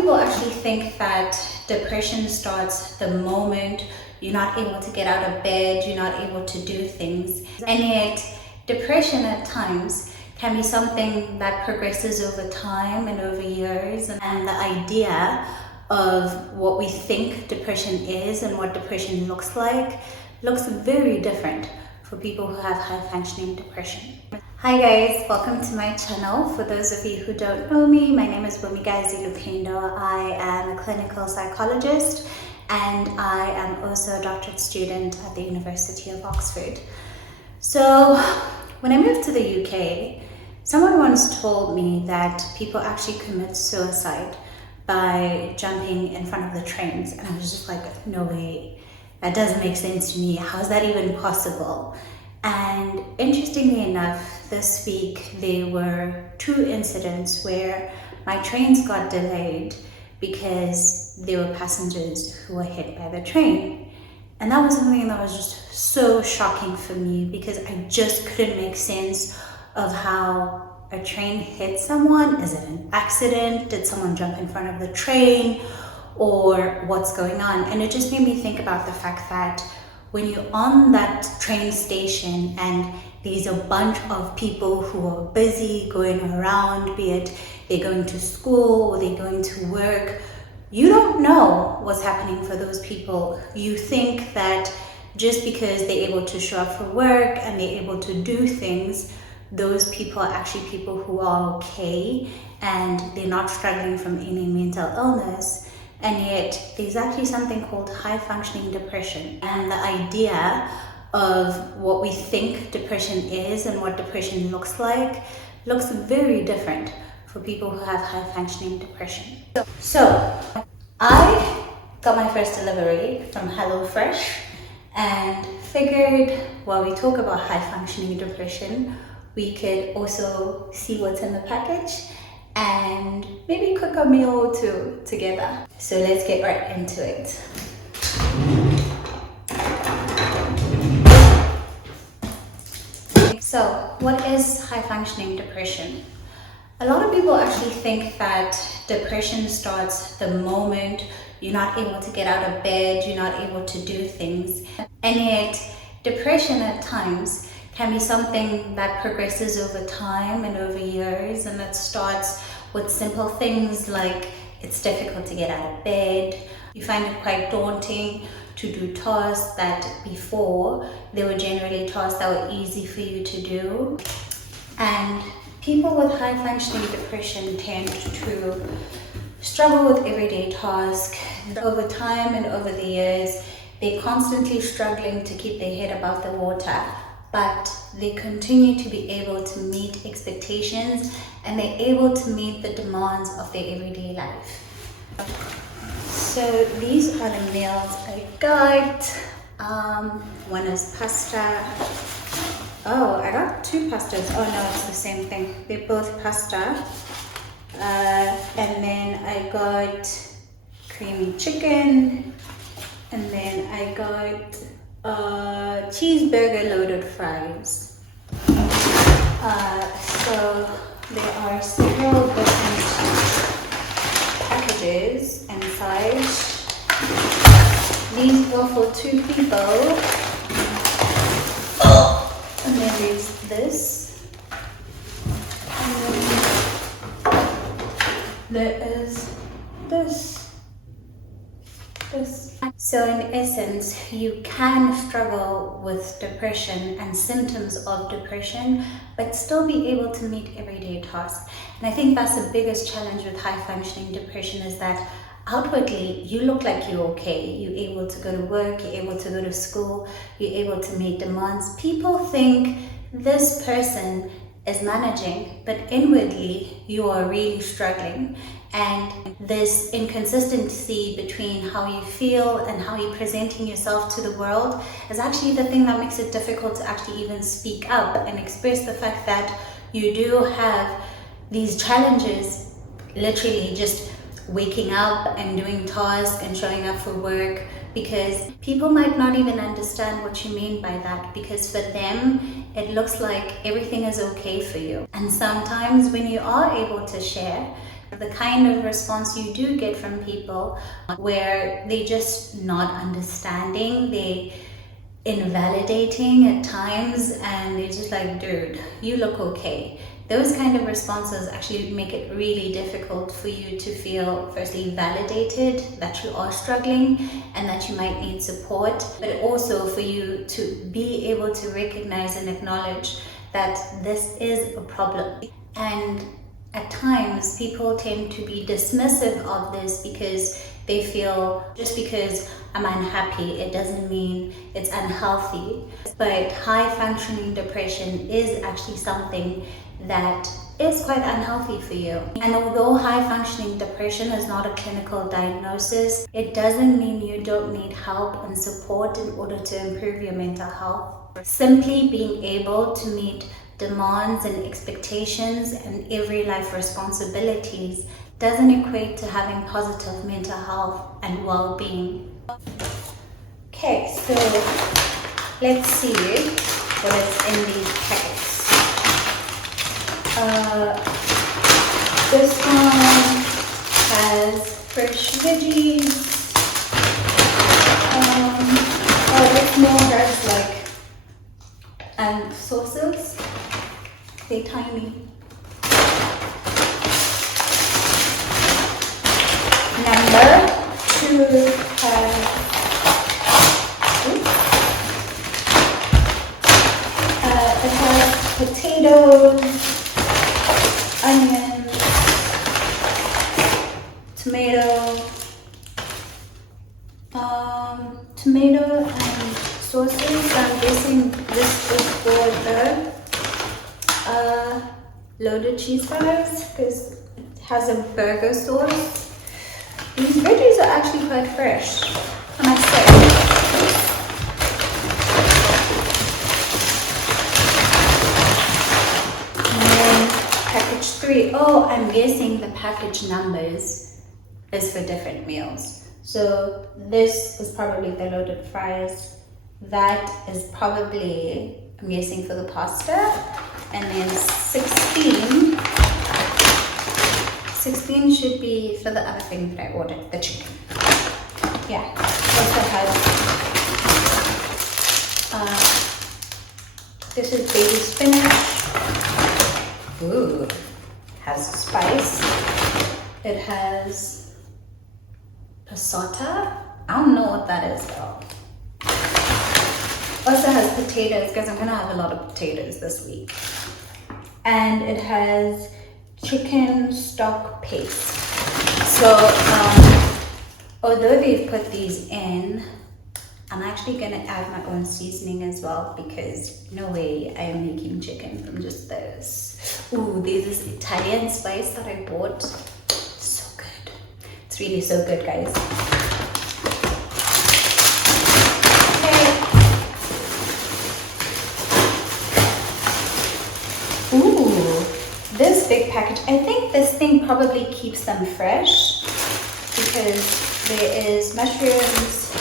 people actually think that depression starts the moment you're not able to get out of bed, you're not able to do things. And yet, depression at times can be something that progresses over time and over years. And the idea of what we think depression is and what depression looks like looks very different for people who have high functioning depression. Hi guys, welcome to my channel. For those of you who don't know me, my name is Bumigazi Lupindo. I am a clinical psychologist and I am also a doctorate student at the University of Oxford. So when I moved to the UK, someone once told me that people actually commit suicide by jumping in front of the trains, and I was just like, no way, that doesn't make sense to me. How is that even possible? And interestingly enough, this week there were two incidents where my trains got delayed because there were passengers who were hit by the train. And that was something that was just so shocking for me because I just couldn't make sense of how a train hit someone. Is it an accident? Did someone jump in front of the train? Or what's going on? And it just made me think about the fact that when you're on that train station and there's a bunch of people who are busy going around, be it they're going to school or they're going to work, you don't know what's happening for those people. You think that just because they're able to show up for work and they're able to do things, those people are actually people who are okay and they're not struggling from any mental illness. And yet there's actually something called high functioning depression. And the idea of what we think depression is and what depression looks like looks very different for people who have high functioning depression. So I got my first delivery from HelloFresh and figured while we talk about high functioning depression, we could also see what's in the package and maybe cook a meal or two together. So let's get right into it. So what is high functioning depression? A lot of people actually think that depression starts the moment you're not able to get out of bed, you're not able to do things. And yet depression at times can be something that progresses over time and over years, and that starts with simple things like it's difficult to get out of bed. You find it quite daunting to do tasks that before they were generally tasks that were easy for you to do. And people with high functioning depression tend to struggle with everyday tasks. Over time and over the years, they're constantly struggling to keep their head above the water, but they continue to be able to meet expectations and they're able to meet the demands of their everyday life. So these are the meals I got. One is pasta. Oh, I got two pastas. Oh no, it's the same thing. They're both pasta. And then I got creamy chicken. And then I got cheeseburger loaded fries. So there are several different packages inside. These go for two people. And then there's this. And then there is this. So in essence, you can struggle with depression and symptoms of depression, but still be able to meet everyday tasks. And I think that's the biggest challenge with high functioning depression is that outwardly you look like you're okay. You're able to go to work, you're able to go to school, you're able to meet demands. People think this person is managing, but inwardly you are really struggling. And this inconsistency between how you feel and how you're presenting yourself to the world is actually the thing that makes it difficult to actually even speak up and express the fact that you do have these challenges, literally just waking up and doing tasks and showing up for work, because people might not even understand what you mean by that, because for them it looks like everything is okay for you. And sometimes when you are able to share, The kind of response you do get from people where they just not understanding, they invalidating at times, and they're just like, dude, you look okay. Those kind of responses actually make it really difficult for you to feel firstly validated that you are struggling and that you might need support, but also for you to be able to recognize and acknowledge that this is a problem. And at times people tend to be dismissive of this because they feel just because I'm unhappy, it doesn't mean it's unhealthy. But high functioning depression is actually something that is quite unhealthy for you. And although high functioning depression is not a clinical diagnosis, it doesn't mean you don't need help and support in order to improve your mental health. Simply being able to meet demands and expectations and every life responsibilities doesn't equate to having positive mental health and well-being. Okay, so let's see what is in these packets. This one has fresh veggies. This more has like and sauces. They're tiny. Number 2 has it has potatoes, onions, tomato and sauces. I'm guessing this is for the loaded cheese fries because it has a burger sauce. These veggies are actually quite fresh, I must say. And then package 3. Oh, I'm guessing the package numbers is for different meals. So this is probably the loaded fries. That is probably, I'm guessing, for the pasta. And then 16 should be for the other thing that I ordered, the chicken. Yeah, also has, this is baby spinach. Ooh, has spice. It has passata. I don't know what that is though. Also has potatoes, because I'm gonna have a lot of potatoes this week. And it has chicken stock paste. So although they've put these in, I'm actually gonna add my own seasoning as well, because no way I am making chicken from just this. Ooh, there's this Italian spice that I bought. So good. It's really so good, guys. Ooh, this big package. I think this thing probably keeps them fresh because there is mushrooms,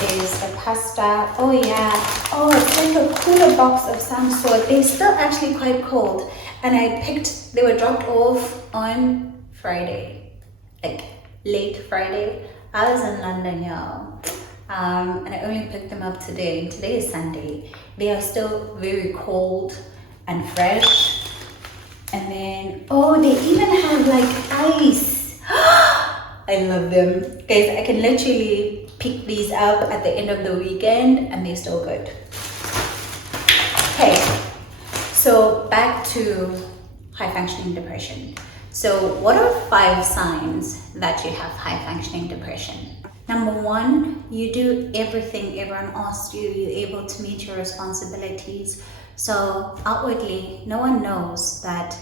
there's the pasta. Oh yeah. Oh, it's like a cooler box of some sort. They're still actually quite cold. And they were dropped off on Friday, like late Friday. I was in London, y'all. And I only picked them up today. Today is Sunday. They are still very cold and fresh. And then, oh, they even have like ice. I love them. Guys, I can literally pick these up at the end of the weekend and they're still good. Okay, so back to high functioning depression. So what are 5 signs that you have high functioning depression? Number 1, you do everything everyone asks you. You're able to meet your responsibilities. So outwardly, no one knows that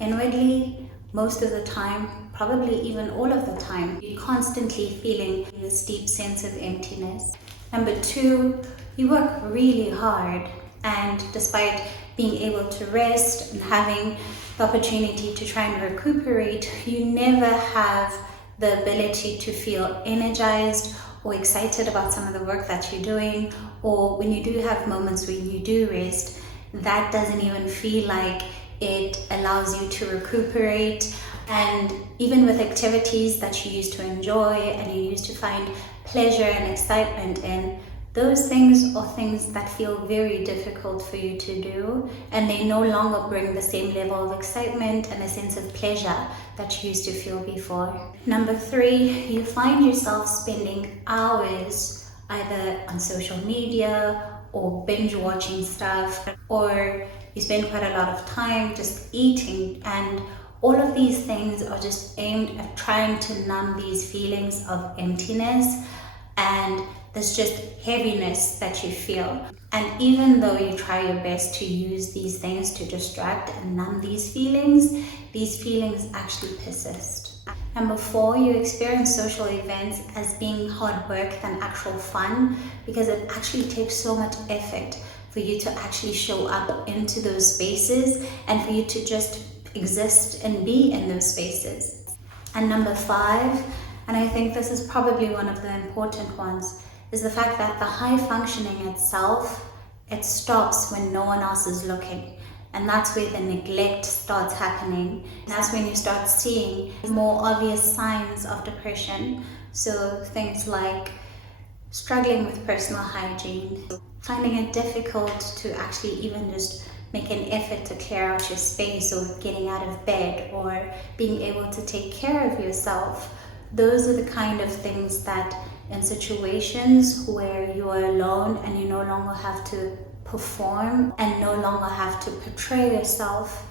inwardly, most of the time, probably even all of the time, you're constantly feeling this deep sense of emptiness. Number 2, you work really hard, and despite being able to rest and having the opportunity to try and recuperate, you never have the ability to feel energized or excited about some of the work that you're doing, or when you do have moments when you do rest, that doesn't even feel like it allows you to recuperate. And even with activities that you used to enjoy and you used to find pleasure and excitement in, those things are things that feel very difficult for you to do, and they no longer bring the same level of excitement and a sense of pleasure that you used to feel before. Number 3, you find yourself spending hours either on social media or binge watching stuff, or you spend quite a lot of time just eating, and all of these things are just aimed at trying to numb these feelings of emptiness and there's just heaviness that you feel. And even though you try your best to use these things to distract and numb these feelings actually persist. Number 4, you experience social events as being hard work than actual fun, because it actually takes so much effort for you to actually show up into those spaces and for you to just exist and be in those spaces. And number 5, and I think this is probably one of the important ones, is the fact that the high functioning itself, it stops when no one else is looking. And that's where the neglect starts happening. And that's when you start seeing more obvious signs of depression. So things like struggling with personal hygiene, finding it difficult to actually even just make an effort to clear out your space, or getting out of bed, or being able to take care of yourself. Those are the kind of things that in situations where you are alone and you no longer have to perform and no longer have to portray yourself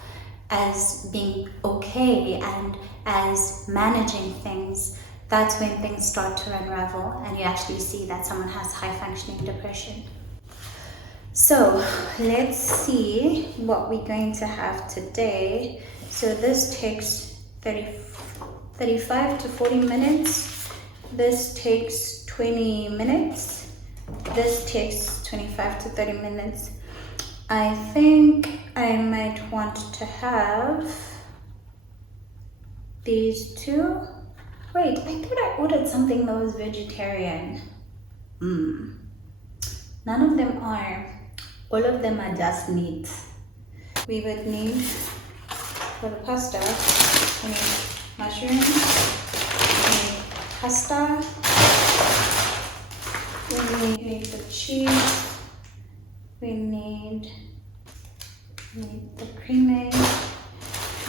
as being okay and as managing things, that's when things start to unravel and you actually see that someone has high functioning depression. So let's see what we're going to have today. So this takes 35 to 40 minutes. This takes 20 minutes. This takes 25 to 30 minutes. I think I might want to have these two. Wait, I thought I ordered something that was vegetarian. None of them are. All of them are just meat. We would need, for the pasta, we need mushrooms, we need pasta, we need the cheese, we need the cream egg,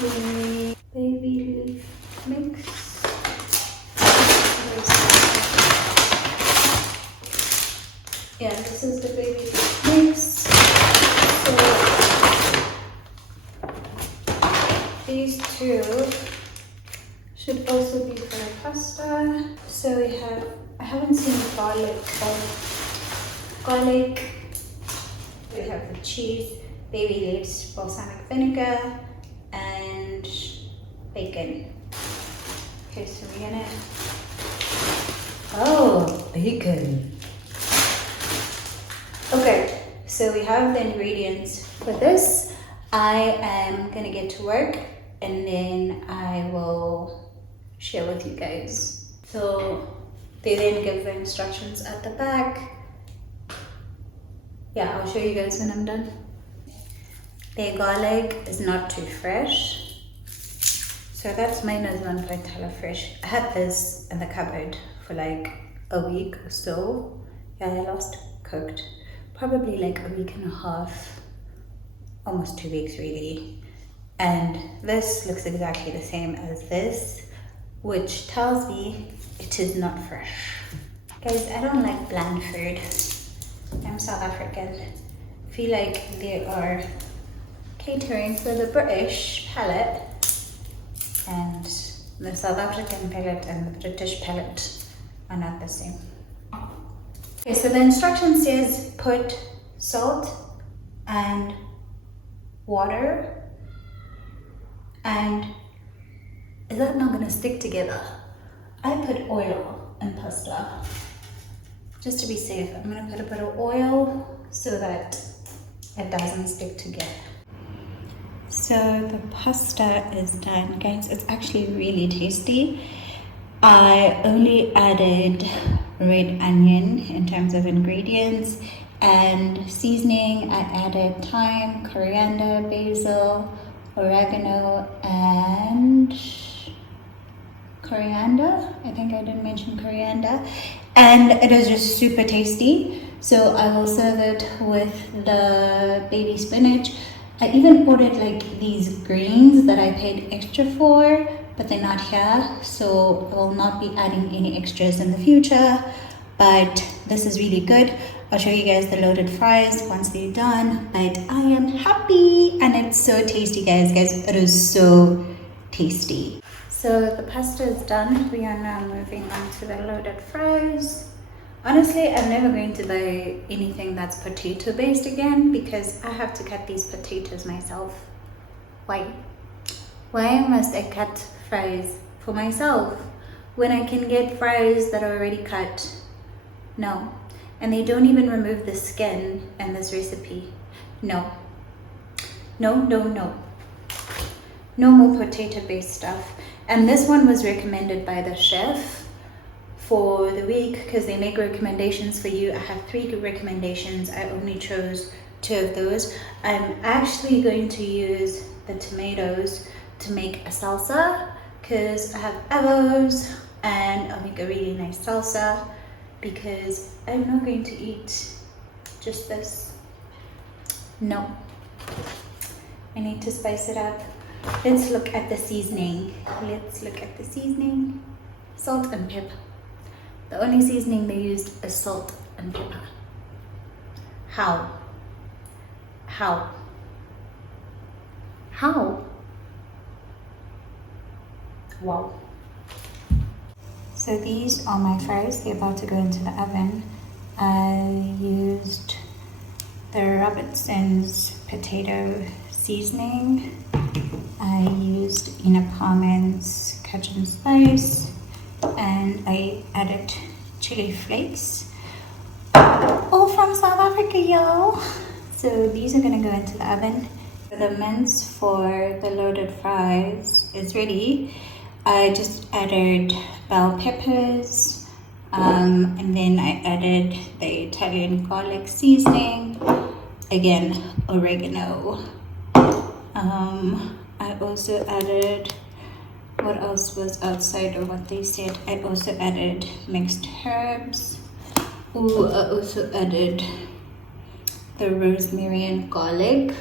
we need baby leaf mix. Yeah, this is the baby leaf mix. These two should also be for the pasta. So we have, I haven't seen garlic, we have the cheese, baby leaves, balsamic vinegar, and bacon. Okay, so we're gonna, oh, bacon. Okay, so we have the ingredients for this. I am gonna get to work and then I will share with you guys. So they then give the instructions at the back. Yeah, I'll show you guys when I'm done. Their garlic is not too fresh. So that's mine as one Vitala fresh. I had this in the cupboard for like a week or so. Yeah, I last cooked probably like a week and a half, almost 2 weeks really. And this looks exactly the same as this, which tells me it is not fresh. Guys, I don't like bland food. I'm South African. I feel like they are catering for the British palate, and the South African palate and the British palate are not the same. Okay, so the instruction says put salt and water, and is that not gonna stick together? I put oil in pasta. Just to be safe, I'm gonna put a bit of oil so that it doesn't stick together. So the pasta is done, guys. It's actually really tasty. I only added red onion in terms of ingredients, and seasoning I added thyme, coriander, basil, oregano, and coriander. I think I didn't mention coriander. And it is just super tasty. So I will serve it with the baby spinach. I even ordered like these greens that I paid extra for, but they're not here. So I will not be adding any extras in the future. But this is really good. I'll show you guys the loaded fries once they're done. But I am happy and it's so tasty, guys. It is so tasty. So the pasta is done. We are now moving on to the loaded fries. Honestly, I'm never going to buy anything that's potato based again because I have to cut these potatoes myself. Why? Why must I cut fries for myself when I can get fries that are already cut? No. And they don't even remove the skin in this recipe. No. No, no, no. No more potato based stuff. And this one was recommended by the chef for the week because they make recommendations for you. I have 3 recommendations. I only chose 2 of those. I'm actually going to use the tomatoes to make a salsa because I have avos and I'll make a really nice salsa because I'm not going to eat just this. No. I need to spice it up. Let's look at the seasoning. Salt and pepper. The only seasoning they used is salt and pepper. How? Wow. So these are my fries. They're about to go into the oven. I used the Robertson's potato seasoning. I used Ina Palmen's Cajun spice, and I added chili flakes. All from South Africa, y'all. So these are gonna go into the oven. The mince for the loaded fries is ready. I just added bell peppers, and then I added the Italian garlic seasoning, again oregano. I also added, what else was outside of what they said? I also added mixed herbs. I also added the rosemary and garlic.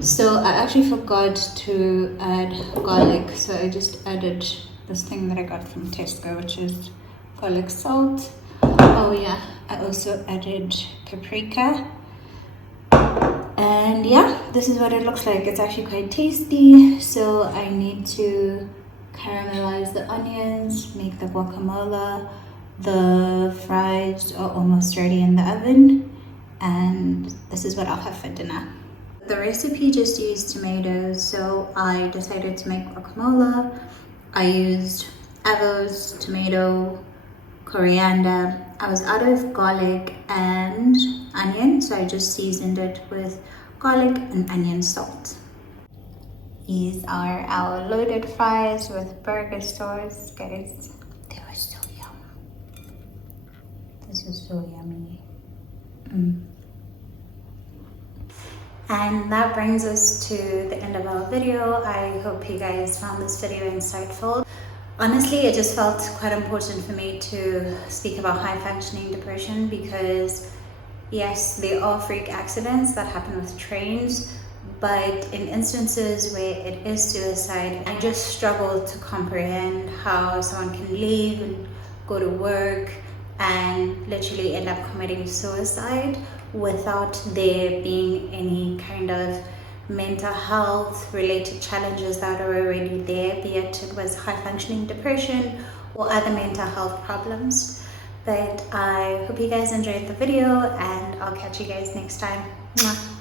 So I actually forgot to add garlic, so I just added this thing that I got from Tesco, which is garlic salt. Oh yeah, I also added paprika. And yeah, this is what it looks like. It's actually quite tasty. So I need to caramelize the onions, make the guacamole. The fries are almost ready in the oven, and this is what I'll have for dinner. The recipe just used tomatoes, so I decided to make guacamole. I used avos, tomato, coriander. I was out of garlic and onion, so I just seasoned it with garlic and onion salt. These are our loaded fries with burger sauce, guys. They were so yum. This was so yummy. And that brings us to the end of our video. I hope you guys found this video insightful. Honestly, it just felt quite important for me to speak about high functioning depression because yes, there are freak accidents that happen with trains, but in instances where it is suicide, I just struggle to comprehend how someone can leave and go to work and literally end up committing suicide without there being any kind of mental health related challenges that are already there, be it was high functioning depression or other mental health problems. But I hope you guys enjoyed the video, and I'll catch you guys next time. Mwah.